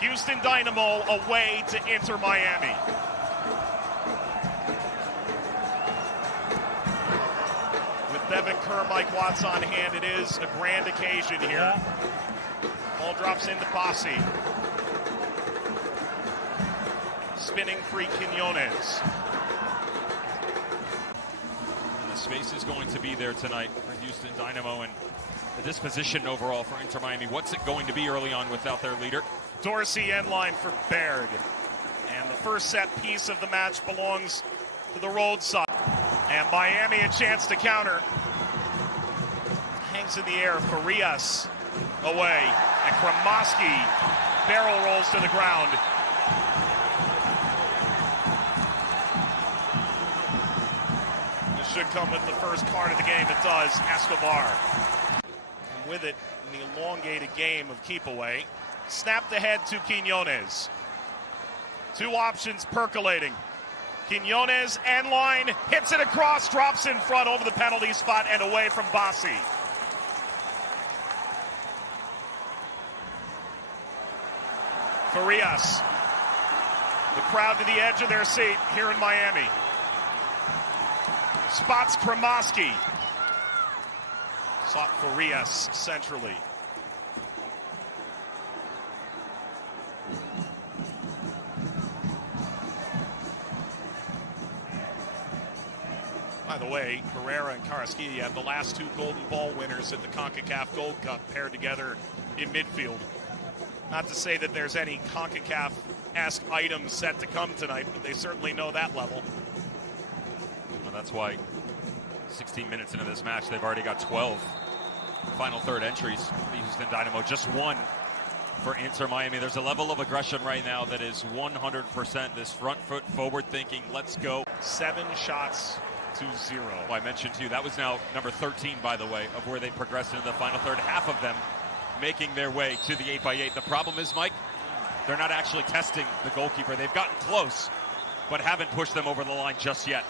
Houston Dynamo away to Inter Miami. With Devin Kerr, Mike Watts on hand, it is a grand occasion here. Ball drops into Bassi. Spinning free Quinones. And the space is going to be there tonight for Houston Dynamo, and the disposition overall for Inter Miami. What's it going to be early on without their leader? Dorsey end line for Baird. And the first set piece of the match belongs to the road side. And Miami a chance to counter. Hangs in the air, Farias away. And Kremoski barrel rolls to the ground. This should come with the first card of the game. It does. Escobar. And with it, in the elongated game of keep away. Snapped ahead to Quinones. Two options percolating. Quinones end line, hits it across, drops in front over the penalty spot and away from Bassi. Farias. The crowd to the edge of their seat here in Miami. Spots Kremoski. Sought Farias centrally. By the way, Herrera and Carrasquilla had the last two Golden Ball winners at the CONCACAF Gold Cup paired together in midfield. Not to say that there's any CONCACAF-esque items set to come tonight, but they certainly know that level. Well, that's why 16 minutes into this match, they've already got 12 final third entries. The Houston Dynamo just one for Inter Miami. There's a level of aggression right now that is 100%. This front foot forward thinking, let's go. 7 shots to 0. Well, I mentioned to you, that was now number 13, by the way, of where they progressed into the final third. Half of them making their way to the 8x8. The problem is, Mike, they're not actually testing the goalkeeper. They've gotten close, but haven't pushed them over the line just yet.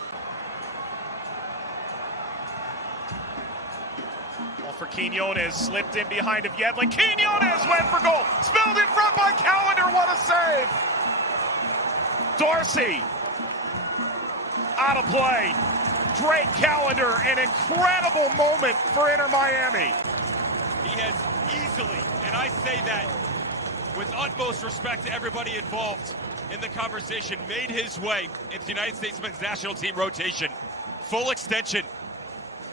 Well, for Quinones, slipped in behind of Yedlin. Quinones went for goal. Spilled in front by Callender. What a save. Dorsey out of play. Drake Callender, an incredible moment for Inter Miami. He has easily, and I say that with utmost respect to everybody involved in the conversation, made his way into the United States men's national team rotation. Full extension.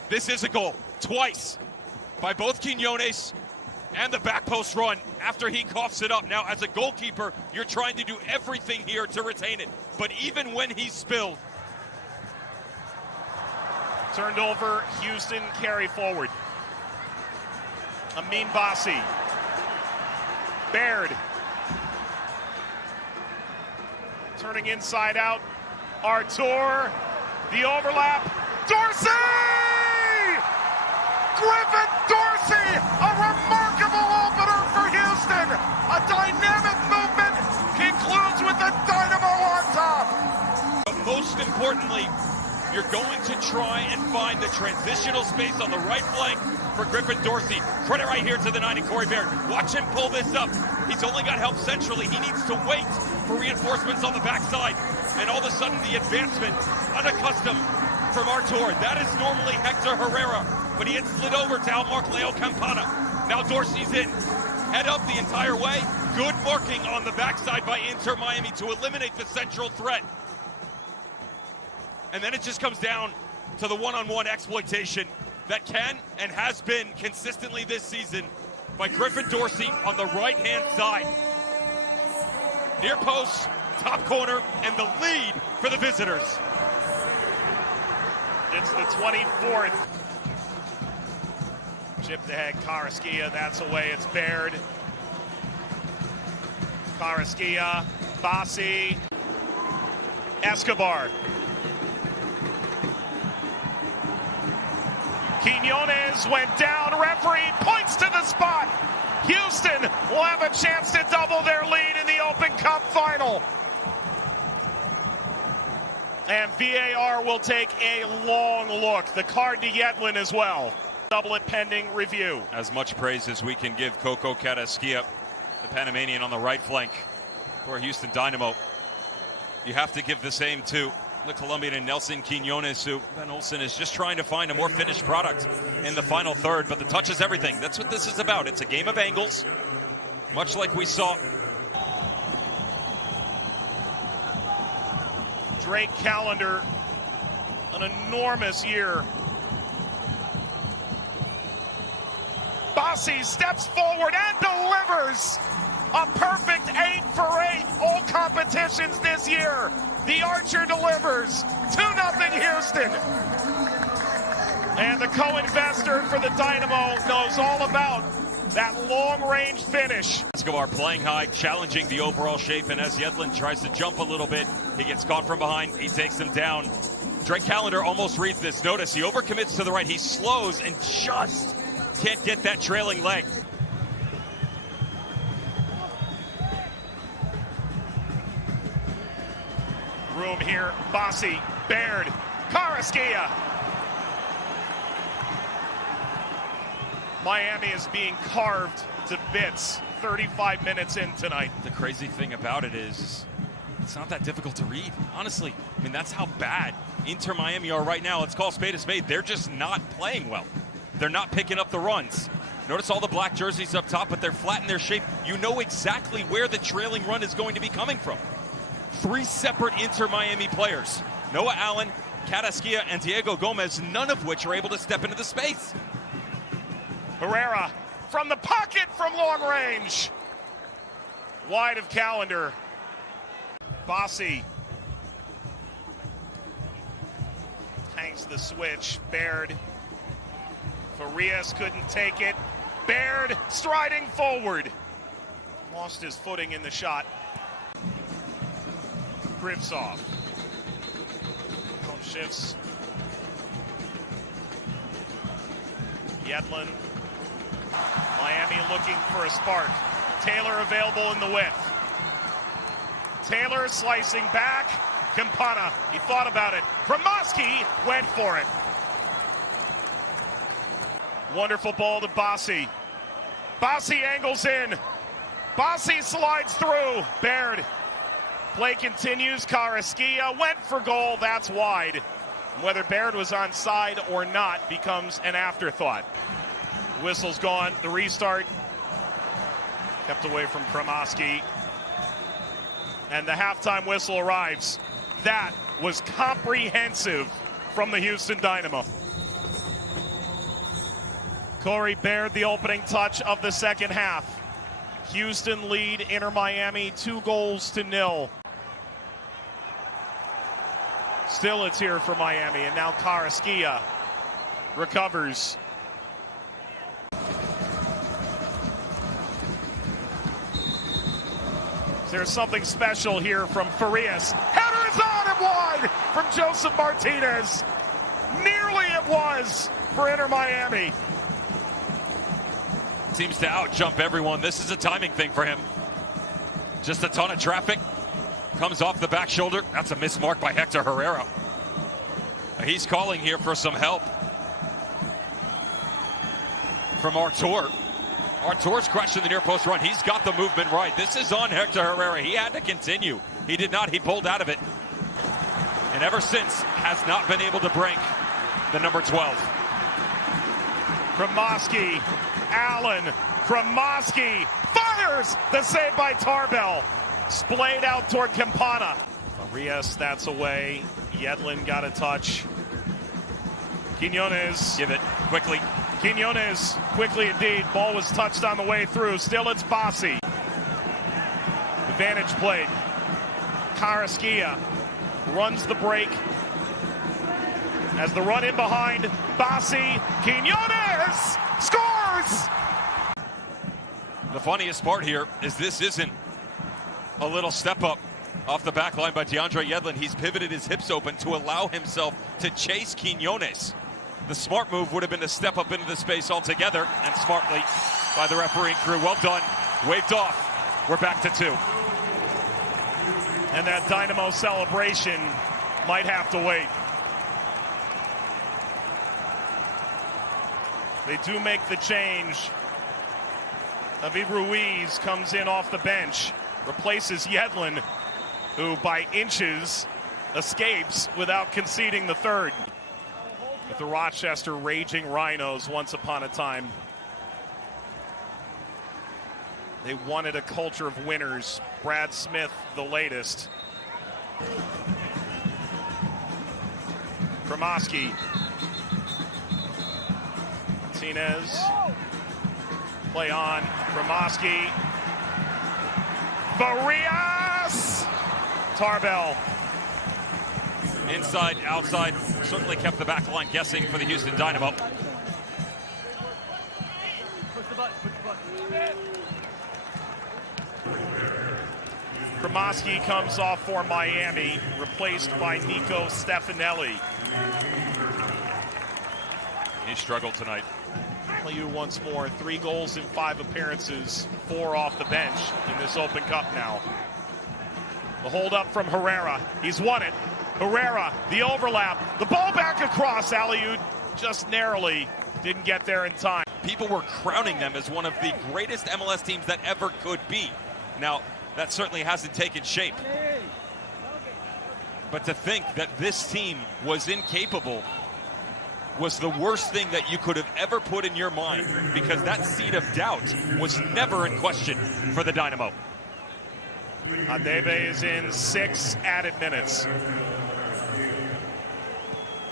This is a goal. Twice by both Quinones and the back post run after he coughs it up. Now, as a goalkeeper, you're trying to do everything here to retain it. But even when he's spilled, turned over, Houston carry forward. Amin Bassi. Baird. Turning inside out. Artur. The overlap. Dorsey! Griffin Dorsey! A remarkable opener for Houston. A dynamic movement concludes with the Dynamo on top. but most importantly, you're going to try and find the transitional space on the right flank for Griffin Dorsey. Credit right here to the 9 and Corey Baird. Watch him pull this up. He's only got help centrally. He needs to wait for reinforcements on the backside. And all of a sudden, the advancement, unaccustomed from Artur. That is normally Hector Herrera, but he had slid over to Almark Leo Campana. Now Dorsey's in. Head up the entire way. Good marking on the backside by Inter Miami to eliminate the central threat. And then it just comes down to the one-on-one exploitation that can and has been consistently this season by Griffin Dorsey on the right-hand side. Near post, top corner, and the lead for the visitors. It's the 24th. Chipped ahead, Carrasquilla, that's away, it's Baird. Carrasquilla, Bassi, Escobar. Quinones went down, referee points to the spot. Houston will have a chance to double their lead in the Open Cup final. And VAR will take a long look. The card to Yedlin as well. Double it pending review. As much praise as we can give Coco Carrasquilla, the Panamanian on the right flank for Houston Dynamo. You have to give the same to the Colombian and Nelson Quiñones, who Ben Olsen is just trying to find a more finished product in the final third, but the touch is everything. That's what this is about. It's a game of angles, much like we saw. Drake Callender, an enormous year. Bassi steps forward and delivers a perfect 8 for 8 all competitions this year. The Archer delivers 2-0 Houston. And the co-investor for the Dynamo knows all about that long-range finish. Escobar playing high, challenging the overall shape, and as Yedlin tries to jump a little bit, he gets caught from behind, he takes him down. Drake Callender almost reads this. Notice he overcommits to the right, he slows and just can't get that trailing leg. Room here, Bassi, Baird, Carrasquilla. Miami is being carved to bits 35 minutes in tonight. The crazy thing about it is it's not that difficult to read, honestly. I mean, that's how bad Inter Miami are right now. Let's call spade a spade. They're just not playing well. They're not picking up the runs. Notice all the black jerseys up top, but they're flat in their shape. You know exactly where the trailing run is going to be coming from. 3 separate Inter Miami players. Noah Allen, Carrasquilla, and Diego Gomez, none of which are able to step into the space. Herrera from the pocket from long range. Wide of Callender. Bassi hangs the switch. Baird. Farias couldn't take it. Baird striding forward. Lost his footing in the shot. Krivtsov. Shifts. Yedlin. Miami looking for a spark. Taylor available in the width. Taylor slicing back. Campana, he thought about it. Kremoski went for it. Wonderful ball to Bassi. Bassi angles in. Bassi slides through. Baird. Play continues. Carrasquilla went for goal. That's wide. Whether Baird was onside or not becomes an afterthought. Whistle's gone. The restart kept away from Kremoski. And the halftime whistle arrives. That was comprehensive from the Houston Dynamo. Corey Baird, the opening touch of the second half. Houston lead Inter Miami 2-0. Still it's here for Miami, and now Carrasquilla recovers. There's something special here from Farias. Header is on and wide from Joseph Martinez. Nearly it was for Inter Miami. Seems to outjump everyone. This is a timing thing for him. Just a ton of traffic. Comes off the back shoulder. That's a missed mark by Hector Herrera. He's calling here for some help from Artur. Artur's crashing the near post run. He's got the movement right. This is on Hector Herrera. He had to continue. He did not. He pulled out of it. And ever since, has not been able to break the number 12. Kremoski, Allen, Kremoski fires the save by Tarbell. Splayed out toward Campana. Farias, that's away. Yedlin got a touch. Quiñones. Give it quickly. Quiñones, quickly indeed. Ball was touched on the way through. Still it's Bassi. Advantage played. Carrasquilla runs the break. As the run in behind, Bassi. Quiñones scores! The funniest part here is this isn't a little step up off the back line by DeAndre Yedlin. He's pivoted his hips open to allow himself to chase Quiñones. The smart move would have been to step up into the space altogether, and smartly by the refereeing crew. Well done. Waved off. We're back to 2. And that Dynamo celebration might have to wait. They do make the change David Ruiz comes in off the bench, replaces Yedlin, who by inches escapes without conceding the third. With the Rochester Raging Rhinos once upon a time. They wanted a culture of winners. Brad Smith, the latest. Kremoski. Martinez. Play on. Kremoski. Varias! Tarbell. Inside, outside, certainly kept the back line guessing for the Houston Dynamo. Kremoski comes off for Miami, replaced by Nico Stefanelli. He struggled tonight. You once more, 3 goals in 5 appearances, 4 off the bench in this Open Cup now. The hold up from Herrera. He's won it. Herrera, the overlap, the ball back across. Aliud just narrowly didn't get there in time. People were crowning them as one of the greatest MLS teams that ever could be. Now, that certainly hasn't taken shape. But to think that this team was incapable was the worst thing that you could have ever put in your mind, because that seed of doubt was never in question for the Dynamo. Adebe is in 6 added minutes.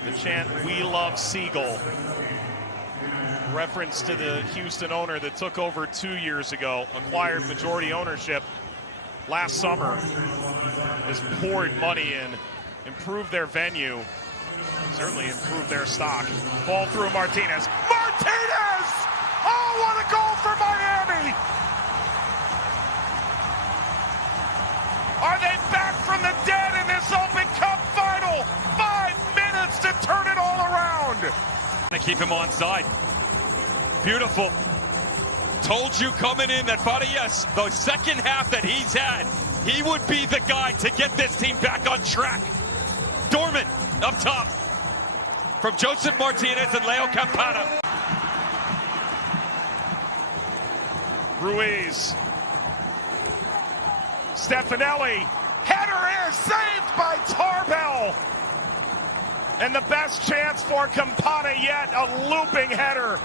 The chant, "We love Seagull," reference to the Houston owner that took over 2 years ago, acquired majority ownership last summer, has poured money in, improved their venue, certainly improved their stock. Ball through Martinez. Martinez! Oh, what a goal for Miami! Are they back from the dead in this Open Cup final? 5 minutes to turn it all around. They keep him on side. Beautiful. Told you coming in that Farias, the second half that he's had, he would be the guy to get this team back on track. Dorman up top from Joseph Martinez and Leo Campana. Ruiz. Stefanelli. Header is saved by Tarbell. And the best chance for Campana yet, a looping header.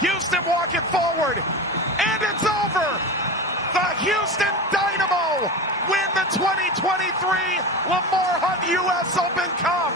Houston walking forward, and it's over. The Houston Dynamo win the 2023 Lamar Hunt U.S. Open Cup.